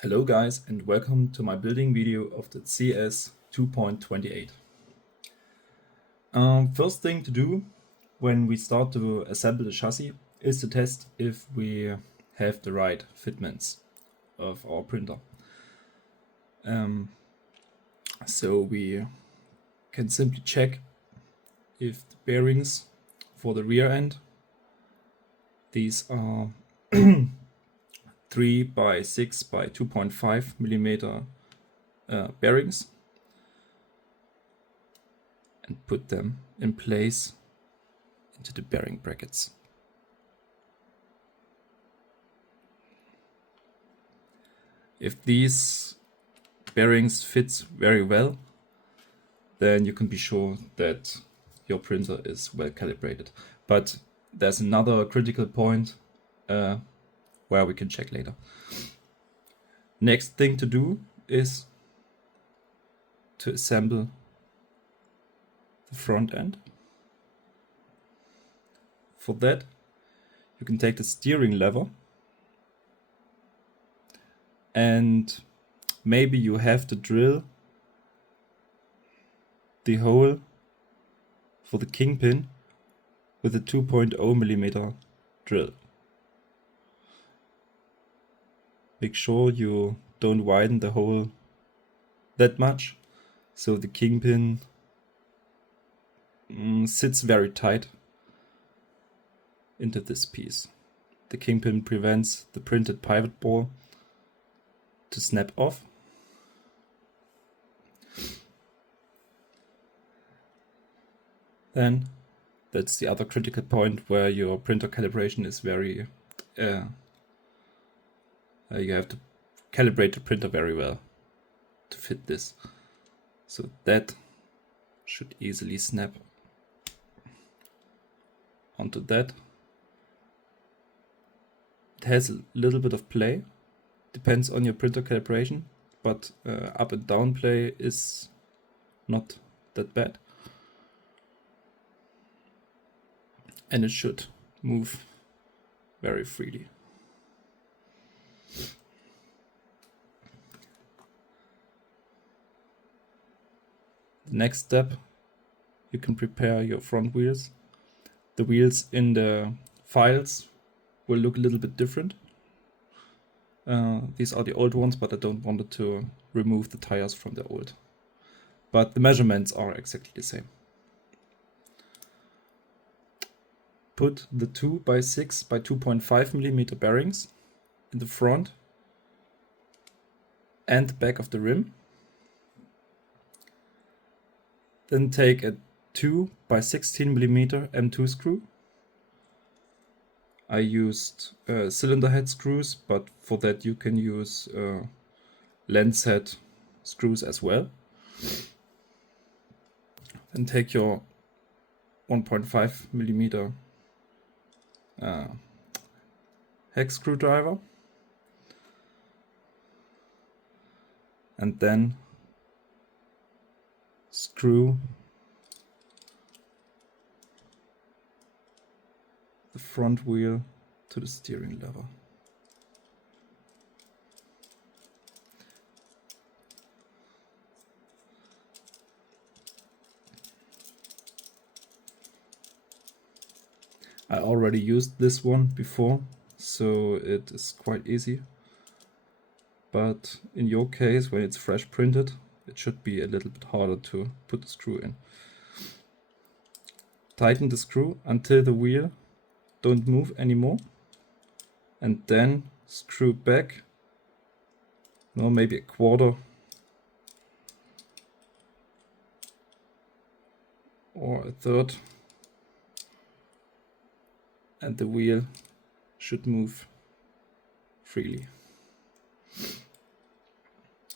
Hello guys and welcome to my building video of the CS2.28. First thing to do when we start to assemble the chassis is to test if we have the right fitments of our printer. So we can simply check if the bearings for the rear end, these are 3 by 6 by 2.5 millimeter bearings, and put them in place into the bearing brackets. If these bearings fit very well, then you can be sure that your printer is well calibrated. But there's another critical point where we can check later. Next thing to do is to assemble the front end. For that, you can take the steering lever, and maybe you have to drill the hole for the kingpin with a 2.0 millimeter drill. Make sure you don't widen the hole that much, so the kingpin sits very tight into this piece. The kingpin prevents the printed pivot ball to snap off. Then that's the other critical point where your printer calibration is very you have to calibrate the printer very well to fit this. So that should easily snap onto that. It has a little bit of play, depends on your printer calibration, but up and down play is not that bad. And it should move very freely. The next step, you can prepare your front wheels. The wheels in the files will look a little bit different. These are the old ones, but I don't want to remove the tires from the old. But the measurements are exactly the same. Put the 2 by 6 by 2.5 millimeter bearings in the front and back of the rim. Then take a 2 by 16 millimeter M2 screw. I used cylinder head screws, but for that you can use lens head screws as well. Then take your 1.5 millimeter hex screwdriver, and then screw the front wheel to the steering lever. I already used this one before, so it is quite easy. But in your case, when it's fresh printed, it should be a little bit harder to put the screw in. Tighten the screw until the wheel don't move anymore, and then screw back, maybe a quarter or a third, and the wheel should move freely.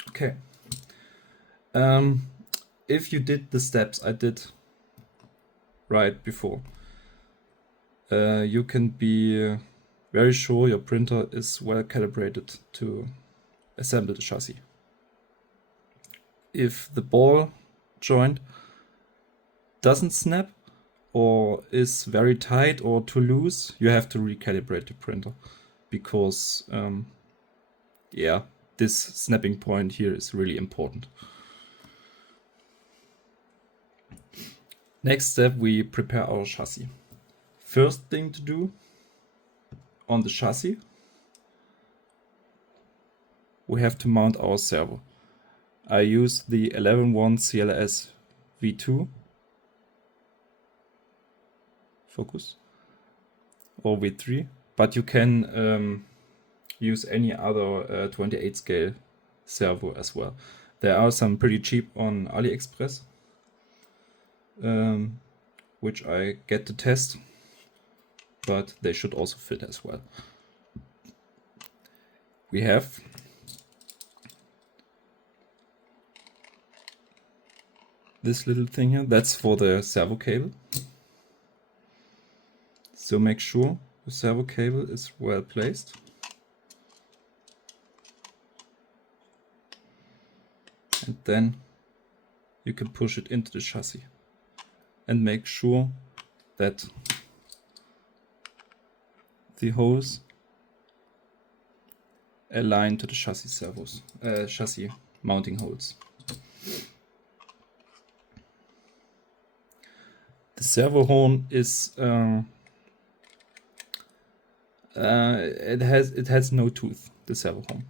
Okay. If you did the steps I did right before, you can be very sure your printer is well calibrated to assemble the chassis. If the ball joint doesn't snap or is very tight or too loose, you have to recalibrate the printer, because this snapping point here is really important. Next step, we prepare our chassis. First thing to do on the chassis, we have to mount our servo. I use the 11.1 CLS V2 focus or V3, but you can use any other 28 scale servo as well. There are some pretty cheap on AliExpress, which I get to test, but they should also fit as well. We have this little thing here, that's for the servo cable. So make sure the servo cable is well placed. And then you can push it into the chassis and make sure that the holes align to the chassis servos, chassis mounting holes. The servo horn is it has no tooth, the servo horn,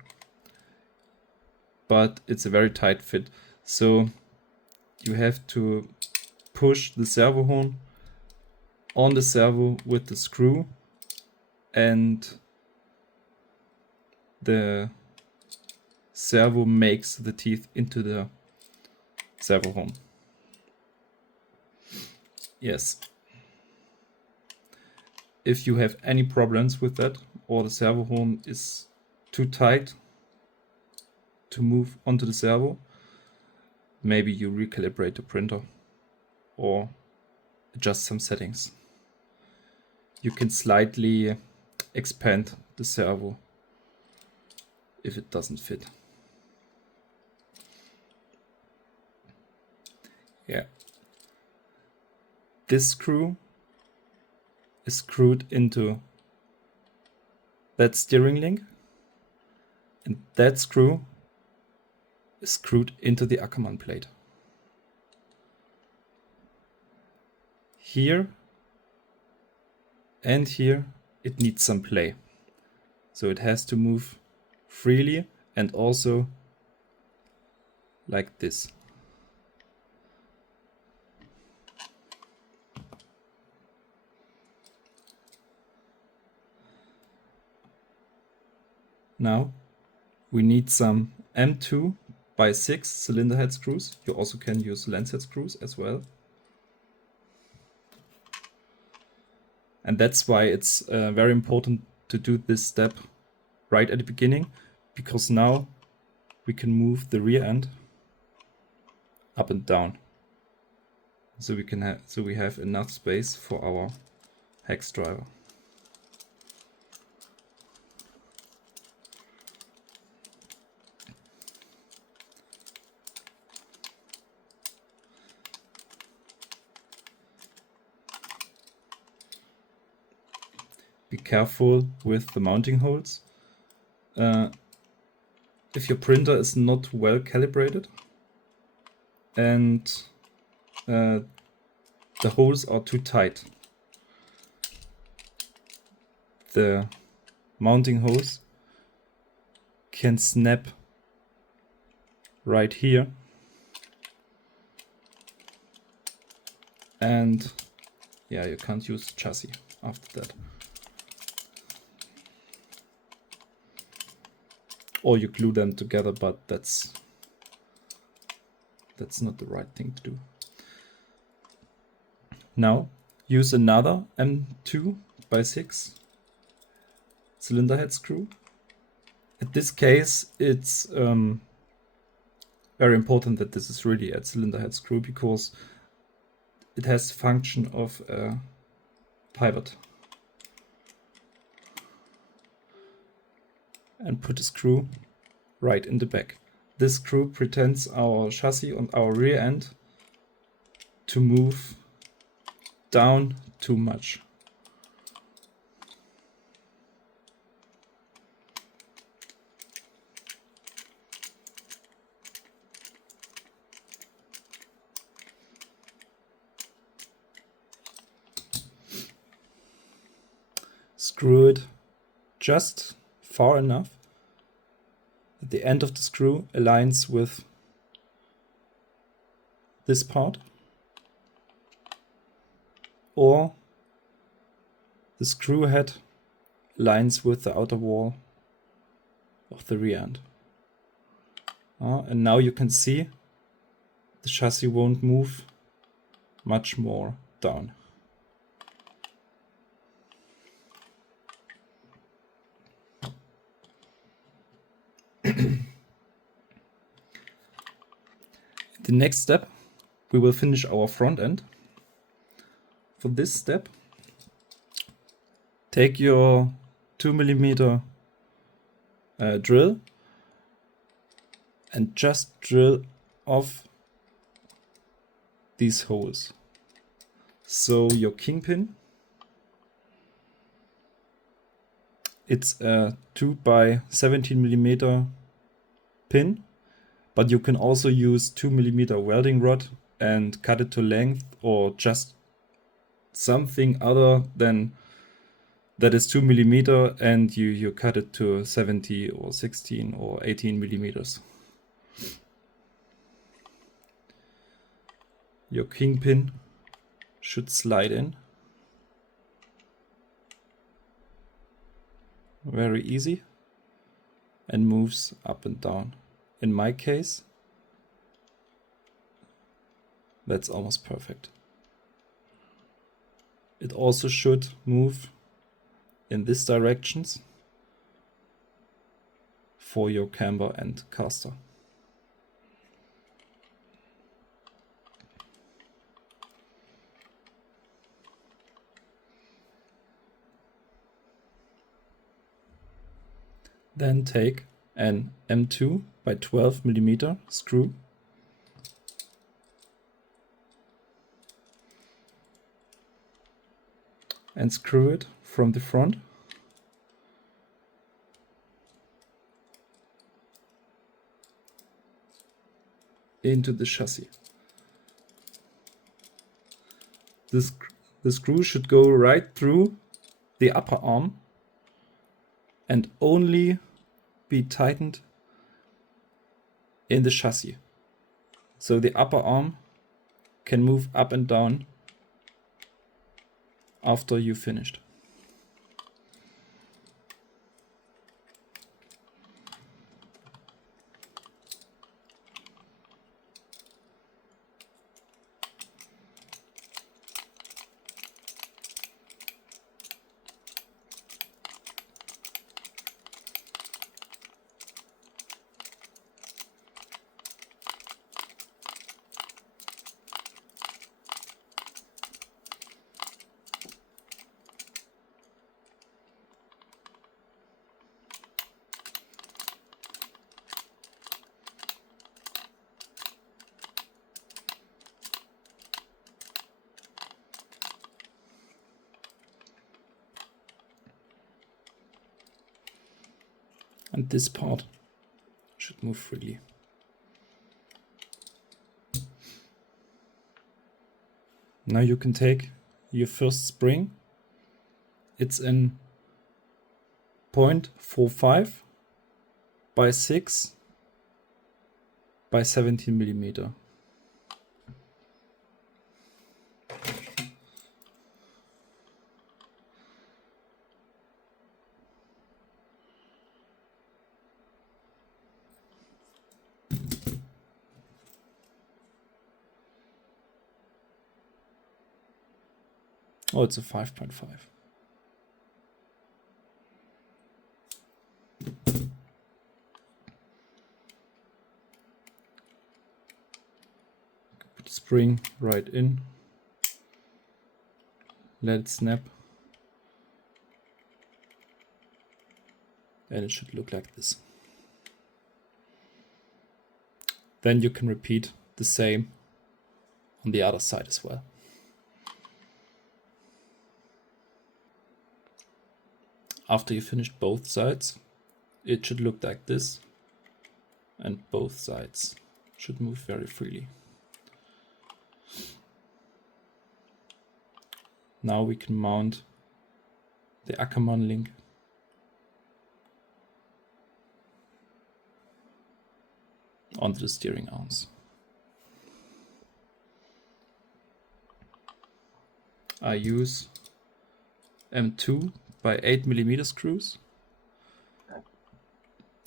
but it's a very tight fit. So you have to push the servo horn on the servo with the screw, and the servo makes the teeth into the servo horn. Yes. If you have any problems with that, or the servo horn is too tight to move onto the servo, maybe you recalibrate the printer or adjust some settings. You can slightly expand the servo if it doesn't fit. Yeah. This screw is screwed into that steering link, and that screw is screwed into the Ackermann plate. Here and here it needs some play, so it has to move freely and also like this. Now we need some M2x6 cylinder head screws. You also can use lens head screws as well. And that's why it's very important to do this step right at the beginning, because now we can move the rear end up and down. So we have enough space for our hex driver. Be careful with the mounting holes. If your printer is not well calibrated and the holes are too tight, the mounting hose can snap right here, and yeah, you can't use the chassis after that. Or you glue them together, but that's not the right thing to do. Now use another M2x6 cylinder head screw. In this case, it's very important that this is really a cylinder head screw, because it has the function of a pivot. And put a screw right in the back. This screw prevents our chassis on our rear end to move down too much. screw it just far enough that the end of the screw aligns with this part, or the screw head aligns with the outer wall of the rear end. And now you can see the chassis won't move much more down. The next step, we will finish our front end. For this step, take your 2mm drill and just drill off these holes. So your kingpin, it's a 2 by 17mm pin, but you can also use 2mm welding rod and cut it to length, or just something other than that is 2mm, and you cut it to 70 or 16 or 18mm. Your kingpin should slide in. Very easy, and moves up and down. In my case, that's almost perfect. It also should move in this directions for your camber and caster. Then take an M2 by 12mm screw and screw it from the front into the chassis. The screw should go right through the upper arm and only be tightened in the chassis. So the upper arm can move up and down after you finished. And this part should move freely. Now you can take your first spring. It's in 0.45 by 6 by 17mm. Oh, it's a 5.5. Put the spring right in. Let it snap. And it should look like this. Then you can repeat the same on the other side as well. After you finished both sides, it should look like this, and both sides should move very freely. Now we can mount the Ackermann link. Onto the steering arms. I use M2 by 8mm screws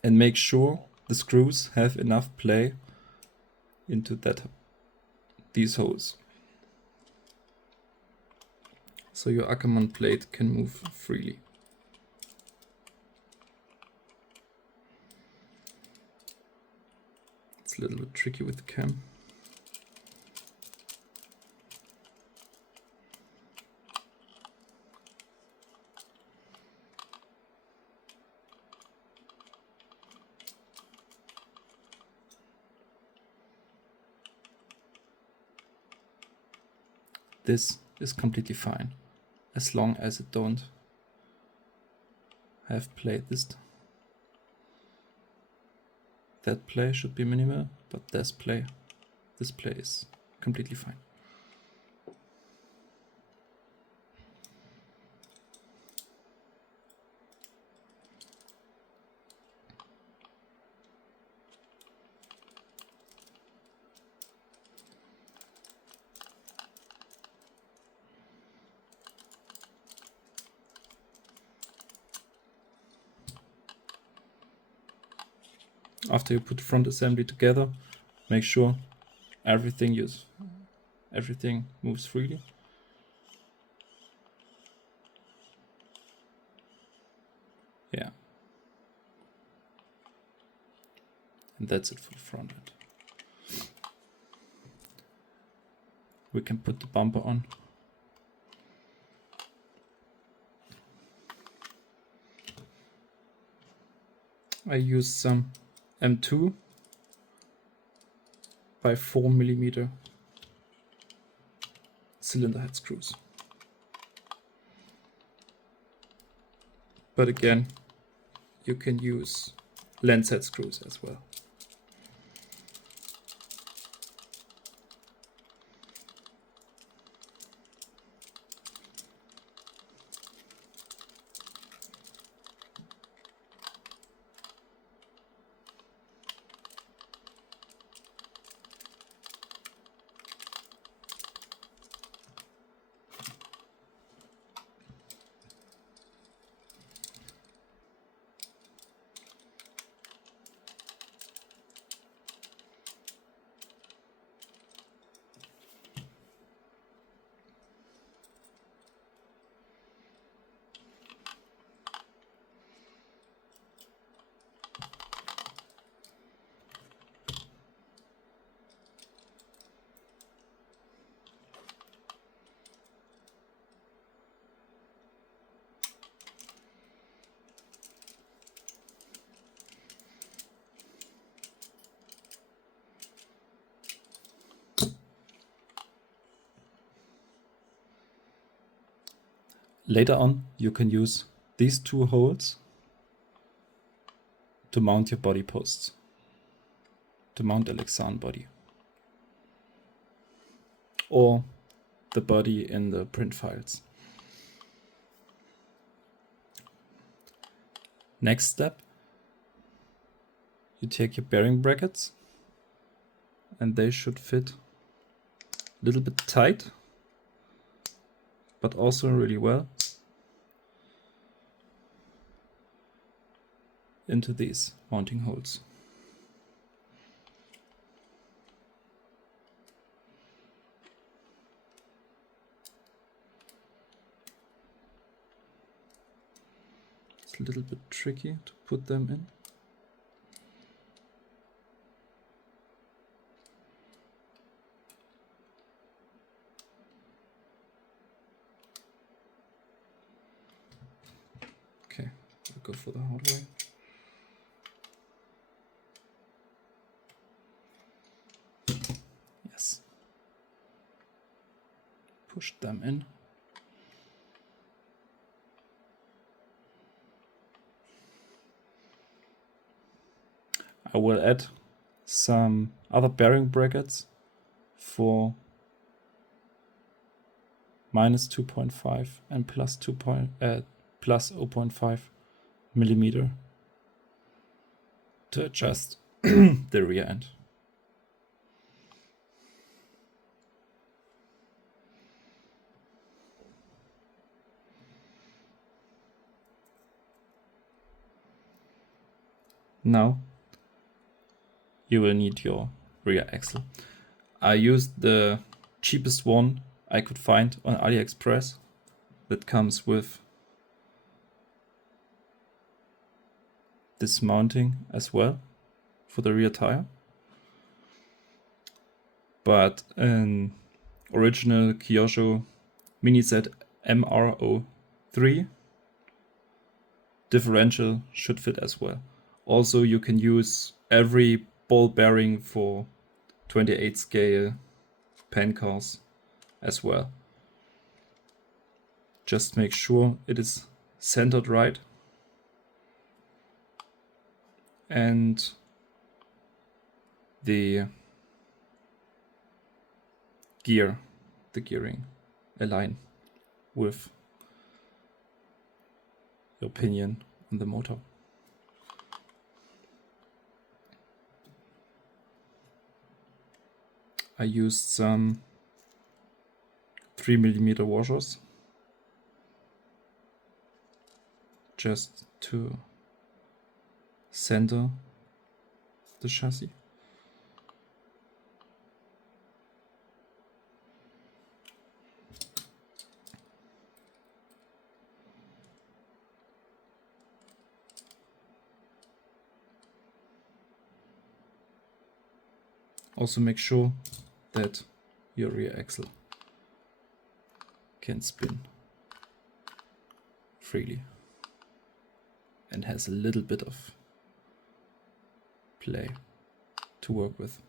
and make sure the screws have enough play into these holes. So your Ackermann plate can move freely. It's a little bit tricky with the cam. This is completely fine, as long as it don't have play. That play should be minimal, but this play is completely fine. After you put the front assembly together, make sure everything moves freely. Yeah. And that's it for the front end. We can put the bumper on. I use some M2 by 4mm cylinder head screws. But again, you can use lens head screws as well. Later on, you can use these two holes to mount your body posts, to mount the Lexan body, or the body in the print files. Next step, you take your bearing brackets, and they should fit a little bit tight, but also really well into these mounting holes. It's a little bit tricky to put them in. Okay, we'll go for the hard way. Yes. Push them in. I will add some other bearing brackets for -2.5 and plus 0.5 millimeter to adjust the rear end. Now you will need your rear axle. I used the cheapest one I could find on AliExpress that comes with this mounting as well for the rear tire. But an original Kyosho MiniZ MR03 differential should fit as well. Also, you can use every ball bearing for 28 scale pan cars as well. Just make sure it is centered right and the gearing align with your pinion and the motor. I used some 3mm washers just to center the chassis. Also make sure that your rear axle can spin freely and has a little bit of play to work with.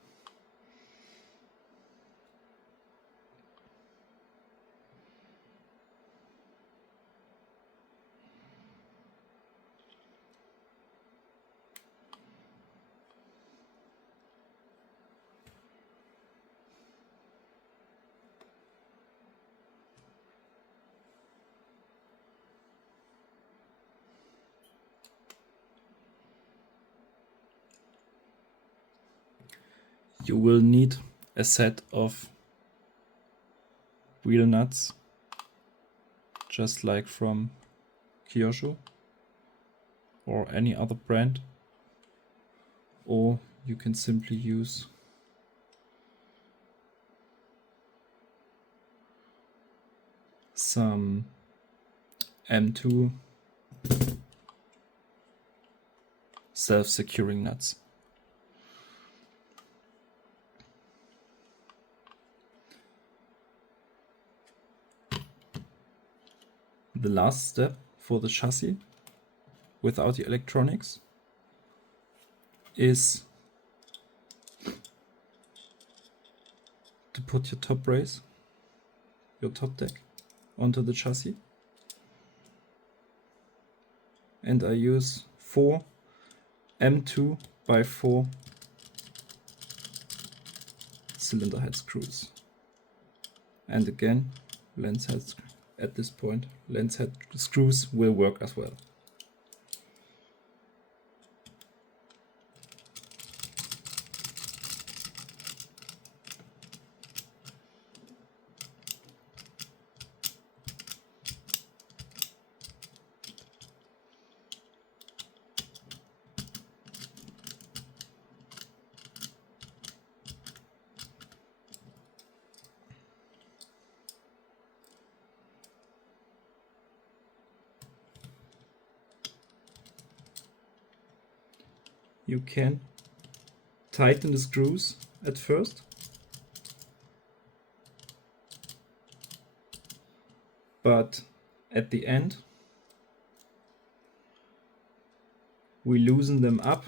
You will need a set of wheel nuts, just like from Kyosho or any other brand, or you can simply use some M2 self-securing nuts. The last step for the chassis without the electronics is to put your top brace, your top deck, onto the chassis. And I use 4 M2 by 4 cylinder head screws. And again, lens head at this point, lens head screws will work as well. You can tighten the screws at first, but at the end we loosen them up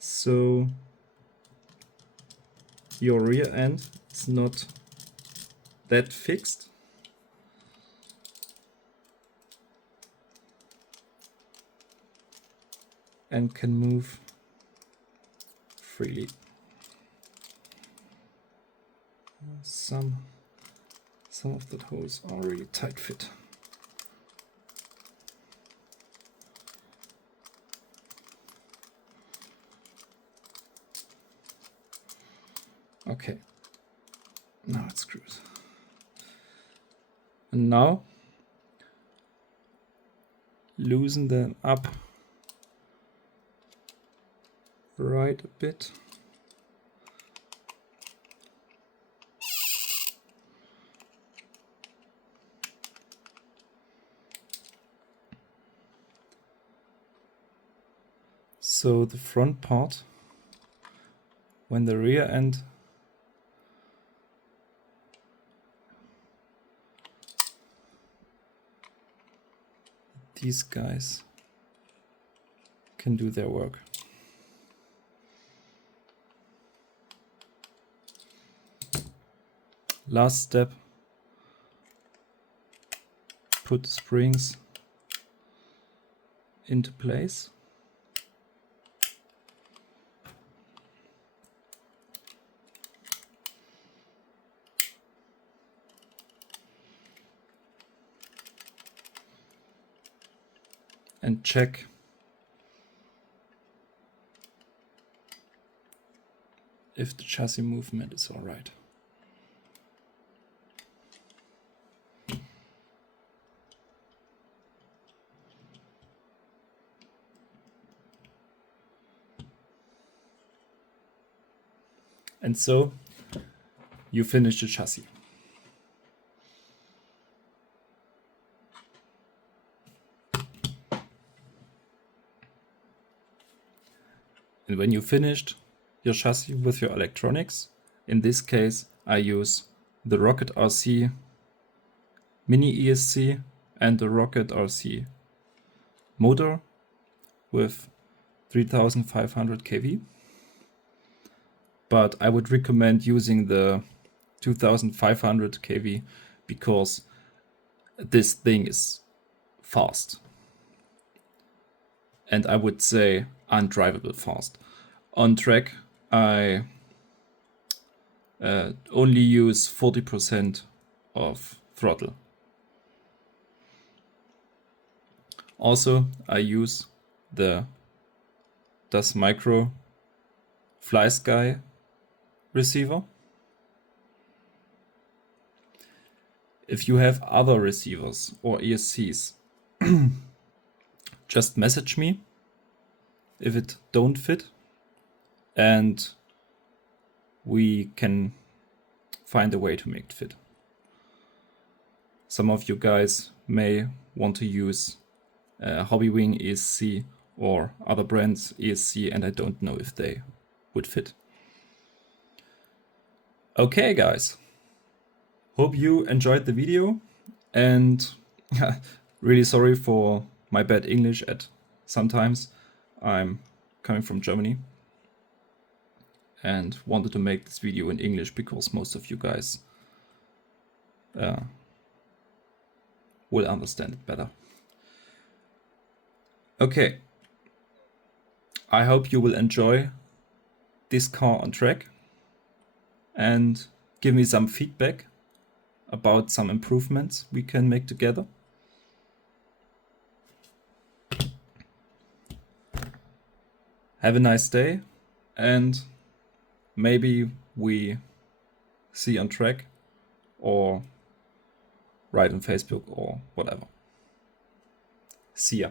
so your rear end is not that fixed. And can move freely. Some some of the holes are really tight fit. Okay, now it's screwed. And now loosen them up right a bit. So the front part, when the rear end these guys can do their work. Last step, put the springs into place. And check if the chassis movement is all right. And so you finish the chassis. And when you finished your chassis with your electronics, in this case I use the Rocket RC Mini ESC and the Rocket RC motor with 3500 kV. But I would recommend using the 2500 kV because this thing is fast. And I would say undrivable fast. On track, I only use 40% of throttle. Also, I use the Das Micro Fly Sky receiver. If you have other receivers or ESCs, just message me if it don't fit, and we can find a way to make it fit. Some of you guys may want to use Hobbywing ESC or other brands ESC, and I don't know if they would fit. Okay guys, hope you enjoyed the video, and really sorry for my bad English at sometimes. I'm coming from Germany and wanted to make this video in English because most of you guys will understand it better. Okay, I hope you will enjoy this car on track and give me some feedback about some improvements we can make together. Have a nice day, and maybe we see on track or write on Facebook or whatever. See ya.